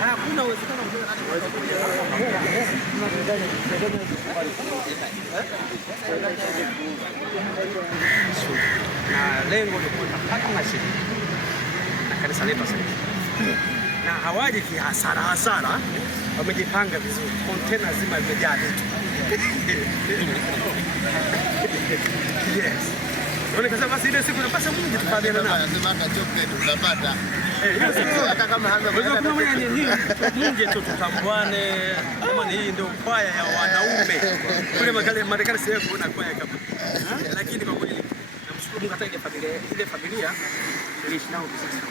Hakuna uwezekano na lengo ni kuweka partnership na kanisa letu sasa, na hawaji kihasara, wamejipanga vizuri, container zima limejaa vitu. Yes. Nikasema basi ile siku napasa Mungu tukabiliana nao. Anasema hata chocolate utapata. Hata kama hana Mungu tu tutambuane. Kama ni hii ndio kwaya ya wanaume. Kule Marekani sio kuona kwaya kama. Lakini kwa kweli namshukuru Mungu hata ile familia iliishi nao vizuri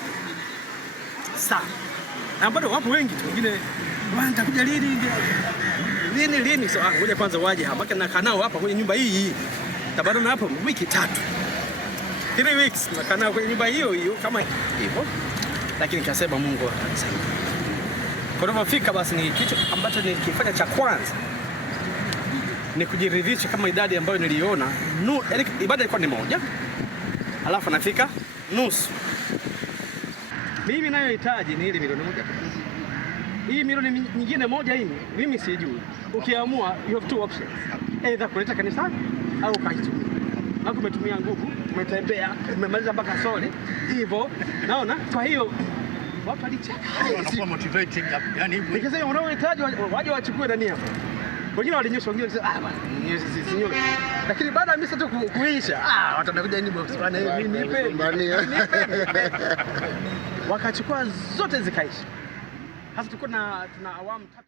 sana. Na bado wapo wengi tu wengine watakuja lini. So ngoja kwanza waje hapa na kanao hapa kwenye nyumba hii. Tabadona hapo wiki 3. 3 weeks tunakaa kwenye nyumba hiyo kama hivyo, lakini nikasema Mungu atanisaidia. Kwa hivyo fika basi ni kitu ambacho nikifanya cha kwanza ni kujiridhisha kama idadi ambayo niliona, yaani ibada ilikuwa ni moja, alafu nafika nusu. Mimi nayohitaji ni ile milioni moja. Hii milioni nyingine moja hii mimi sijui. Ukiamua you have two options. Either kuleta kanisani au kaitumia. Hapo umetumia nguvu, umetembea, umemaliza mpaka sole. Hivyo, naona kwa hiyo watu walicheka. Wanakuwa motivating yani hivyo. Nikisema unaohitaji waje wachukue ndani hapo. Wengine walinyosha, wengine bwana, sinyoshe. Lakini baada ya misa tu kuisha, watu wanakuja nini box bwana, mimi nipe. Wakachukua zote zikaisha. Sasa tuko tuna awamu 3.